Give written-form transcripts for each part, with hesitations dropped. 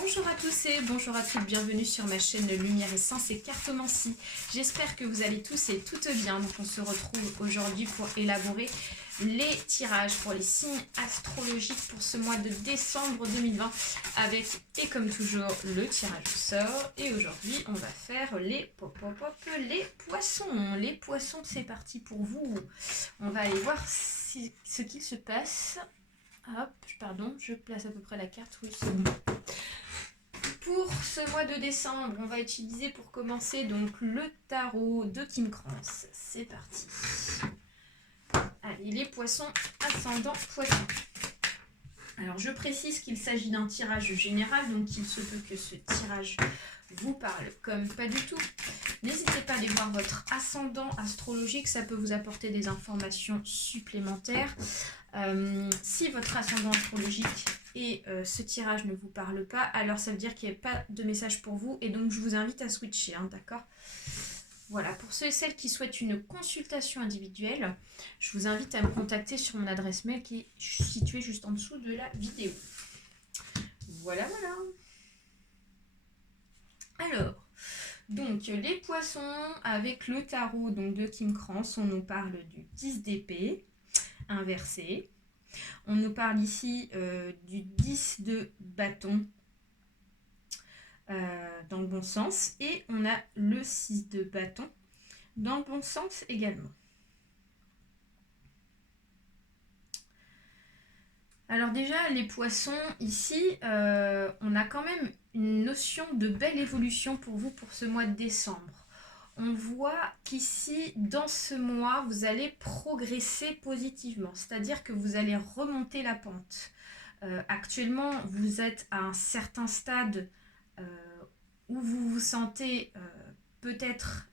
Bonjour à tous et bonjour à toutes, bienvenue sur ma chaîne Lumière et Sens et Cartomancie. J'espère que vous allez tous et toutes bien. Donc on se retrouve aujourd'hui pour élaborer les tirages pour les signes astrologiques pour ce mois de décembre 2020 avec, et comme toujours, le tirage au sort. Et aujourd'hui on va faire les poissons. Les poissons, c'est parti pour vous. On va aller voir ce qu'il se passe. Hop, pardon, je place à peu près la carte, oui c'est bon. Pour ce mois de décembre, on va utiliser pour commencer donc le tarot de Kim Krans. C'est parti. Allez, les poissons, ascendant poissons. Alors je précise qu'il s'agit d'un tirage général, donc il se peut que ce tirage vous parle comme pas du tout. N'hésitez pas à aller voir votre ascendant astrologique, ça peut vous apporter des informations supplémentaires. Si votre ascendant astrologique et ce tirage ne vous parle pas, alors ça veut dire qu'il n'y a pas de message pour vous et donc je vous invite à switcher, hein, d'accord ? Voilà, pour ceux et celles qui souhaitent une consultation individuelle, je vous invite à me contacter sur mon adresse mail qui est située juste en dessous de la vidéo. Voilà. Alors, donc les poissons avec le tarot donc, de Kim Krans, on nous parle du 10 d'épée inversé. On nous parle ici du 10 de bâton dans le bon sens. Et on a le 6 de bâton dans le bon sens également. Alors déjà, les poissons, ici, on a quand même une notion de belle évolution pour vous pour ce mois de décembre. On voit qu'ici, dans ce mois, vous allez progresser positivement, c'est-à-dire que vous allez remonter la pente. Actuellement, vous êtes à un certain stade où vous vous sentez peut-être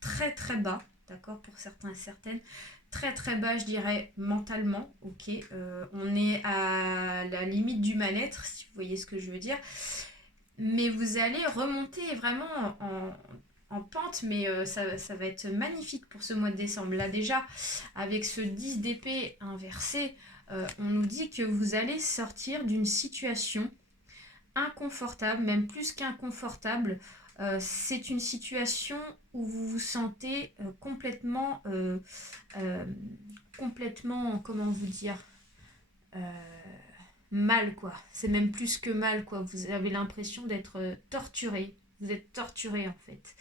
très très bas, d'accord, pour certains et certaines, très bas, je dirais, mentalement, ok, on est à la limite du mal-être, si vous voyez ce que je veux dire, mais vous allez remonter vraiment en pente, mais ça va être magnifique pour ce mois de décembre. Là déjà, avec ce 10 d'épée inversé, on nous dit que vous allez sortir d'une situation inconfortable, même plus qu'inconfortable. C'est une situation où vous vous sentez complètement, comment vous dire, mal quoi. C'est même plus que mal quoi. Vous avez l'impression d'être torturé. Vous êtes torturé en fait.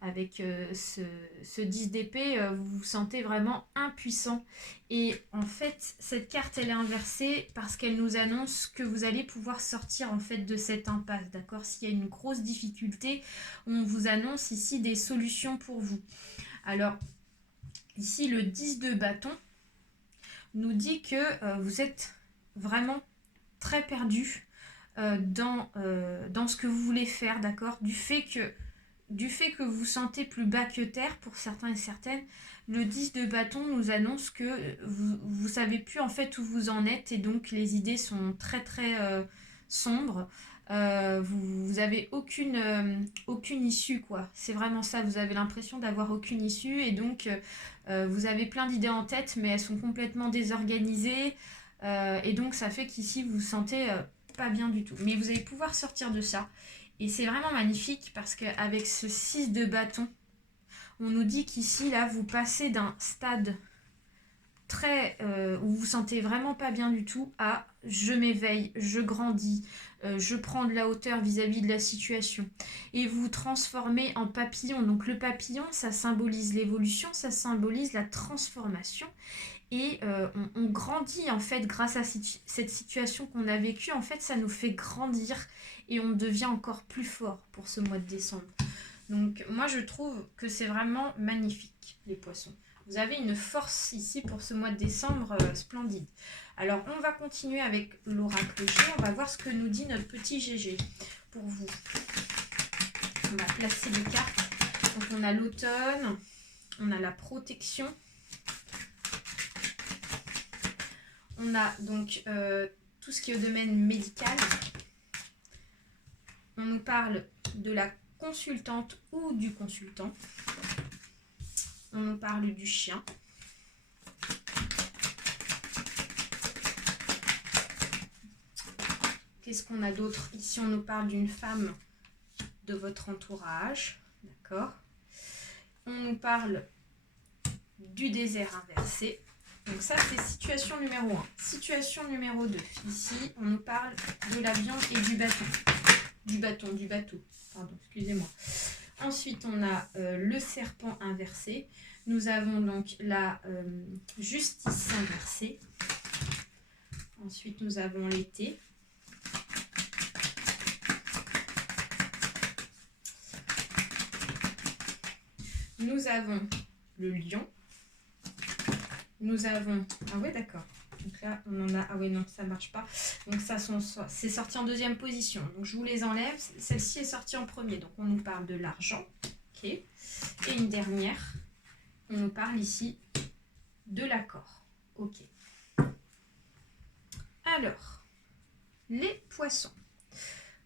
Avec ce 10 d'épée, vous vous sentez vraiment impuissant. Et en fait, cette carte, elle est inversée parce qu'elle nous annonce que vous allez pouvoir sortir en fait de cette impasse, d'accord ? S'il y a une grosse difficulté, on vous annonce ici des solutions pour vous. Alors, ici, le 10 de bâton nous dit que vous êtes vraiment très perdu dans ce que vous voulez faire, d'accord ? Du fait que vous vous sentez plus bas que terre pour certains et certaines, le 10 de bâton nous annonce que vous savez plus en fait où vous en êtes et donc les idées sont très sombres. Vous avez aucune issue quoi. C'est vraiment ça, vous avez l'impression d'avoir aucune issue et donc vous avez plein d'idées en tête mais elles sont complètement désorganisées et donc ça fait qu'ici vous vous sentez pas bien du tout. Mais vous allez pouvoir sortir de ça. Et c'est vraiment magnifique parce qu'avec ce 6 de bâton, on nous dit qu'ici, là, vous passez d'un stade où vous vous sentez vraiment pas bien du tout à je m'éveille, je grandis, je prends de la hauteur vis-à-vis de la situation. Et vous vous transformez en papillon. Donc le papillon, ça symbolise l'évolution, ça symbolise la transformation. Et on grandit en fait grâce à cette situation qu'on a vécue. En fait, ça nous fait grandir et on devient encore plus fort pour ce mois de décembre. Donc moi, je trouve que c'est vraiment magnifique, les poissons. Vous avez une force ici pour ce mois de décembre splendide. Alors, on va continuer avec l'oracle G. On va voir ce que nous dit notre petit GG pour vous. On va placer les cartes. Donc, on a l'automne, on a la protection. On a donc tout ce qui est au domaine médical. On nous parle de la consultante ou du consultant. On nous parle du chien. Qu'est-ce qu'on a d'autre? Ici, on nous parle d'une femme de votre entourage. D'accord. On nous parle du désert inversé. Donc ça, c'est situation numéro 1. Situation numéro 2. Ici, on nous parle de l'avion et du bateau. Du bateau. Pardon, excusez-moi. Ensuite, on a le serpent inversé. Nous avons donc la justice inversée. Ensuite, nous avons l'été. Nous avons le lion. Nous avons... Ah ouais, d'accord. Donc là, on en a... Ah ouais, non, ça marche pas. Donc ça, c'est sorti en deuxième position. Donc je vous les enlève. Celle-ci est sortie en premier. Donc on nous parle de l'argent. Ok. Et une dernière. On nous parle ici de l'accord. Ok. Alors, les poissons.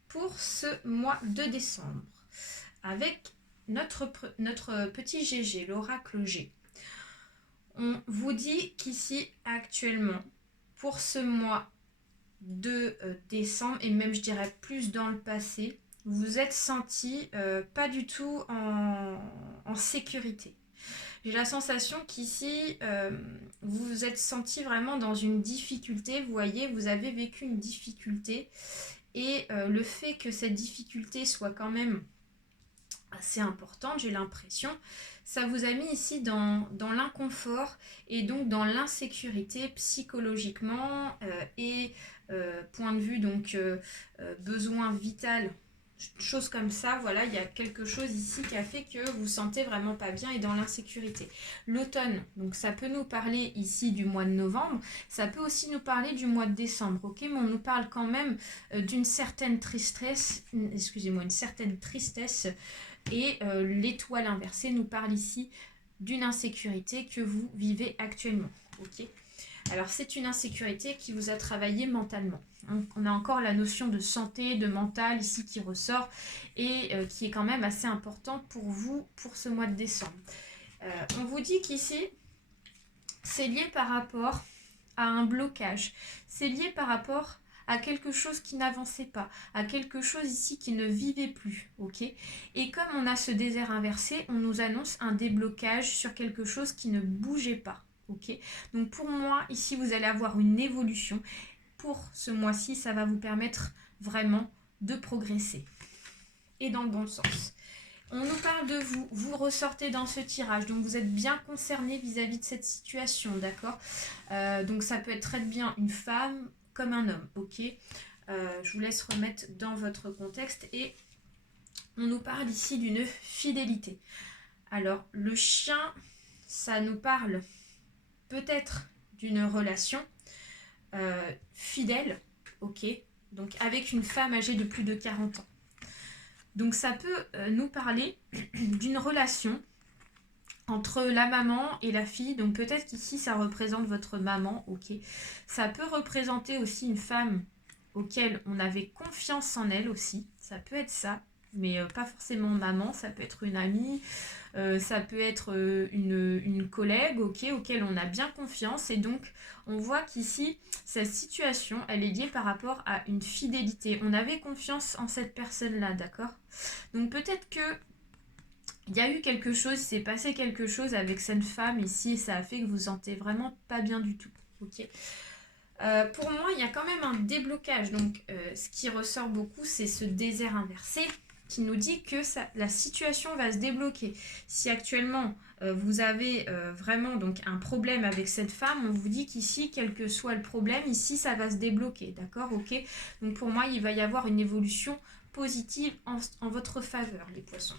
Pour ce mois de décembre, avec notre petit GG, l'oracle G, on vous dit qu'ici, actuellement, pour ce mois de décembre, et même je dirais plus dans le passé, vous vous êtes senti pas du tout en sécurité. J'ai la sensation qu'ici, vous vous êtes senti vraiment dans une difficulté. Vous voyez, vous avez vécu une difficulté. Et le fait que cette difficulté soit quand même assez importante, j'ai l'impression, ça vous a mis ici dans l'inconfort et donc dans l'insécurité psychologiquement et point de vue donc besoin vital, choses comme ça. Voilà, il y a quelque chose ici qui a fait que vous vous sentez vraiment pas bien et dans l'insécurité. L'automne, donc ça peut nous parler ici du mois de novembre, ça peut aussi nous parler du mois de décembre, ok, mais on nous parle quand même d'une certaine tristesse, excusez-moi, une certaine tristesse, et l'étoile inversée nous parle ici d'une insécurité que vous vivez actuellement, ok. Alors, c'est une insécurité qui vous a travaillé mentalement. On a encore la notion de santé, de mental ici qui ressort et qui est quand même assez important pour vous pour ce mois de décembre. On vous dit qu'ici, c'est lié par rapport à un blocage. C'est lié par rapport à quelque chose qui n'avançait pas, à quelque chose ici qui ne vivait plus, ok. Et comme on a ce désert inversé, on nous annonce un déblocage sur quelque chose qui ne bougeait pas. Ok, donc pour moi, ici, vous allez avoir une évolution. Pour ce mois-ci, ça va vous permettre vraiment de progresser. Et dans le bon sens. On nous parle de vous. Vous ressortez dans ce tirage. Donc, vous êtes bien concerné vis-à-vis de cette situation, d'accord. donc, ça peut être très bien une femme comme un homme, ok. Je vous laisse remettre dans votre contexte. Et on nous parle ici d'une fidélité. Alors, le chien, ça nous parle peut-être d'une relation fidèle, ok, donc avec une femme âgée de plus de 40 ans. Donc ça peut nous parler d'une relation entre la maman et la fille, donc peut-être qu'ici ça représente votre maman, ok. Ça peut représenter aussi une femme auquel on avait confiance en elle aussi, ça peut être ça, mais pas forcément maman, ça peut être une amie, ça peut être une collègue, ok, auquel on a bien confiance. Et donc, on voit qu'ici, cette situation, elle est liée par rapport à une fidélité. On avait confiance en cette personne-là, d'accord? Donc, peut-être que il y a eu quelque chose, il s'est passé quelque chose avec cette femme ici, et ça a fait que vous vous sentez vraiment pas bien du tout, ok? Pour moi, il y a quand même un déblocage. Donc, ce qui ressort beaucoup, c'est ce désert inversé qui nous dit que la situation va se débloquer. Si actuellement, vous avez vraiment donc un problème avec cette femme, on vous dit qu'ici, quel que soit le problème, ici, ça va se débloquer. D'accord, ok. Donc, pour moi, il va y avoir une évolution positive en votre faveur, les poissons.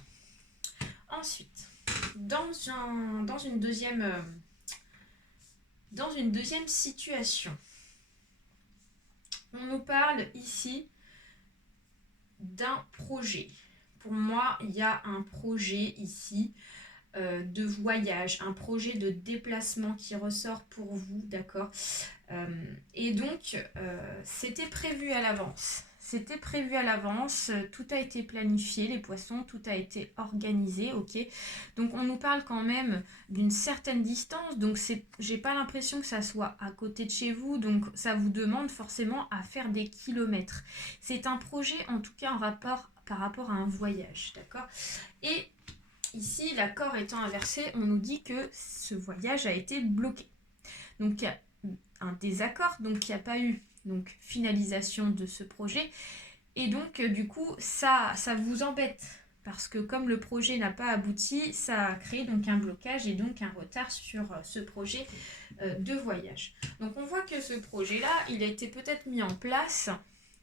Ensuite, dans une deuxième situation, on nous parle ici d'un projet. Pour moi, il y a un projet ici de voyage, un projet de déplacement qui ressort pour vous, d'accord. Et donc, c'était prévu à l'avance. c'était prévu à l'avance, tout a été planifié, les poissons, tout a été organisé, ok. Donc on nous parle quand même d'une certaine distance, donc j'ai pas l'impression que ça soit à côté de chez vous, donc ça vous demande forcément à faire des kilomètres. C'est un projet en tout cas par rapport à un voyage, d'accord. Et ici, l'accord étant inversé, on nous dit que ce voyage a été bloqué. Donc il y a un désaccord, donc il n'y a pas eu donc finalisation de ce projet, et donc du coup ça vous embête parce que comme le projet n'a pas abouti, ça a créé donc un blocage et donc un retard sur ce projet de voyage. Donc on voit que ce projet là il a été peut-être mis en place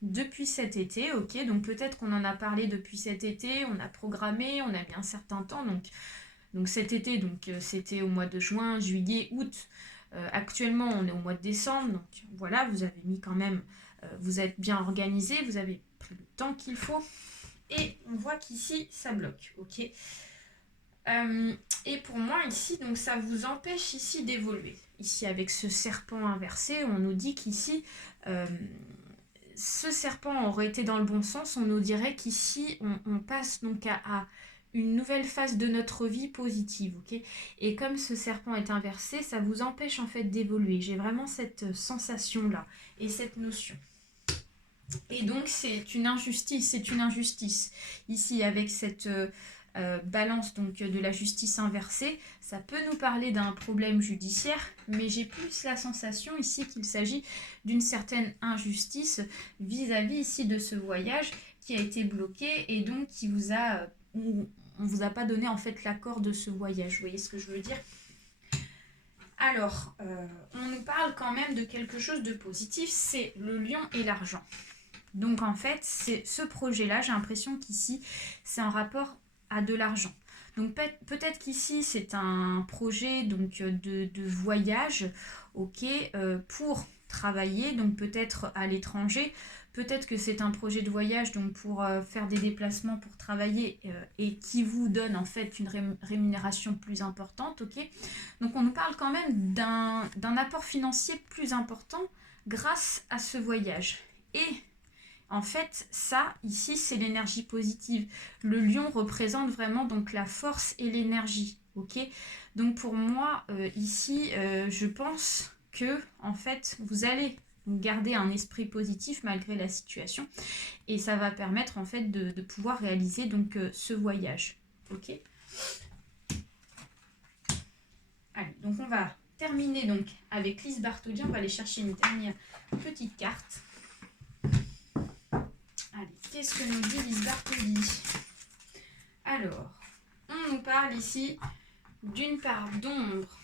depuis cet été, ok, donc peut-être qu'on en a parlé depuis cet été, on a programmé, on a mis un certain temps, donc cet été, donc c'était au mois de juin, juillet, août. Actuellement, on est au mois de décembre, donc voilà, vous avez mis quand même, vous êtes bien organisé, vous avez pris le temps qu'il faut, et on voit qu'ici, ça bloque, ok. Et pour moi, ici, donc ça vous empêche ici d'évoluer. Ici, avec ce serpent inversé, on nous dit qu'ici, ce serpent aurait été dans le bon sens, on nous dirait qu'ici, on passe donc à une nouvelle phase de notre vie positive, ok. Et comme ce serpent est inversé, ça vous empêche en fait d'évoluer. J'ai vraiment cette sensation-là et cette notion. Et donc c'est une injustice, Ici avec cette balance donc de la justice inversée, ça peut nous parler d'un problème judiciaire, mais j'ai plus la sensation ici qu'il s'agit d'une certaine injustice vis-à-vis ici de ce voyage qui a été bloqué et donc qui vous a... on vous a pas donné en fait l'accord de ce voyage, vous voyez ce que je veux dire? Alors, on nous parle quand même de quelque chose de positif, c'est le lion et l'argent. Donc en fait, c'est ce projet-là, j'ai l'impression qu'ici, c'est en rapport à de l'argent. Donc peut-être qu'ici, c'est un projet donc, de voyage, ok, pour travailler, donc peut-être à l'étranger. Peut-être que c'est un projet de voyage donc pour faire des déplacements pour travailler et qui vous donne en fait une rémunération plus importante, ok. Donc on nous parle quand même d'un apport financier plus important grâce à ce voyage. Et en fait, ça, ici, c'est l'énergie positive. Le lion représente vraiment donc la force et l'énergie, ok. Donc pour moi, ici, je pense que en fait, vous allez garder un esprit positif malgré la situation et ça va permettre en fait de pouvoir réaliser donc ce voyage, ok. Allez, donc on va terminer donc avec Lise Bartholdi. On va aller chercher une dernière petite carte. Allez, qu'est-ce que nous dit Lise Bartholdi? Alors, on nous parle ici d'une part d'ombre.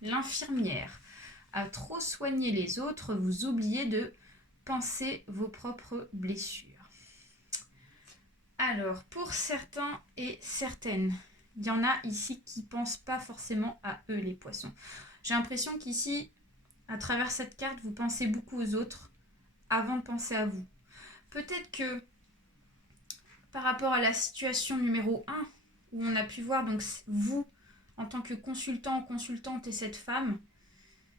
L'infirmière. À trop soigner les autres, vous oubliez de penser vos propres blessures. Alors, pour certains et certaines, il y en a ici qui ne pensent pas forcément à eux, les poissons. J'ai l'impression qu'ici, à travers cette carte, vous pensez beaucoup aux autres avant de penser à vous. Peut-être que par rapport à la situation numéro 1, où on a pu voir donc vous, en tant que consultant ou consultante et cette femme,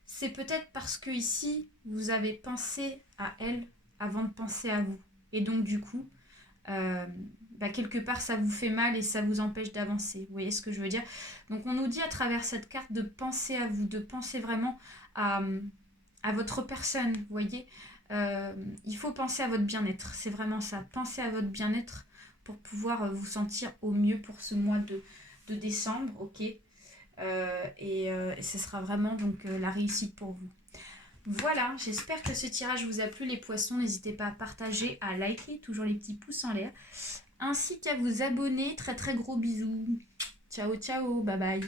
c'est peut-être parce que ici, vous avez pensé à elle avant de penser à vous. Et donc du coup, quelque part, ça vous fait mal et ça vous empêche d'avancer. Vous voyez ce que je veux dire? Donc on nous dit à travers cette carte de penser à vous, de penser vraiment à votre personne, vous voyez. Il faut penser à votre bien-être, c'est vraiment ça. Pensez à votre bien-être pour pouvoir vous sentir au mieux pour ce mois de décembre, ok. Et ce sera vraiment donc la réussite pour vous. Voilà, j'espère que ce tirage vous a plu les poissons. N'hésitez pas à partager, à liker, toujours les petits pouces en l'air, ainsi qu'à vous abonner. Très très gros bisous. Ciao ciao, bye bye.